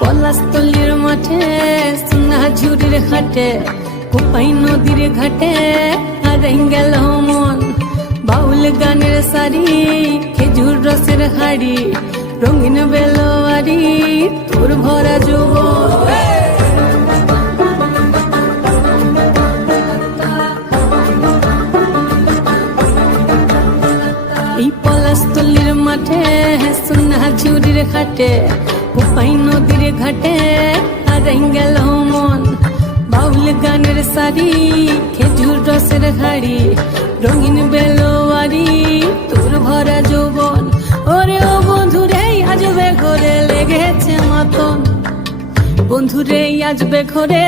পলাশতলির মাঠে সোনা ঝুড়ির ঘাটে কোপাই নদীর ঘাটে হারাই গেল মন বাউল গানের শাড়ি খেজুর রসের হাড়ি রঙিন বেলোয়ারি তোর ভরা যৌবন এই পলাশতলির মাঠে সোনা ঝুড়ির ঘাটে কোপাই নদীর ঘাটে হারাই গেল মন বাউল গানের শাড়ি খেজুর রসের হাড়ি রঙিন বেলোয়ারি তোর ভরা যৌবন ওরে ও বন্ধুরে আজবে ঘরে লেগেছে মাতন বন্ধুরে আজবে ঘরে